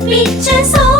pictures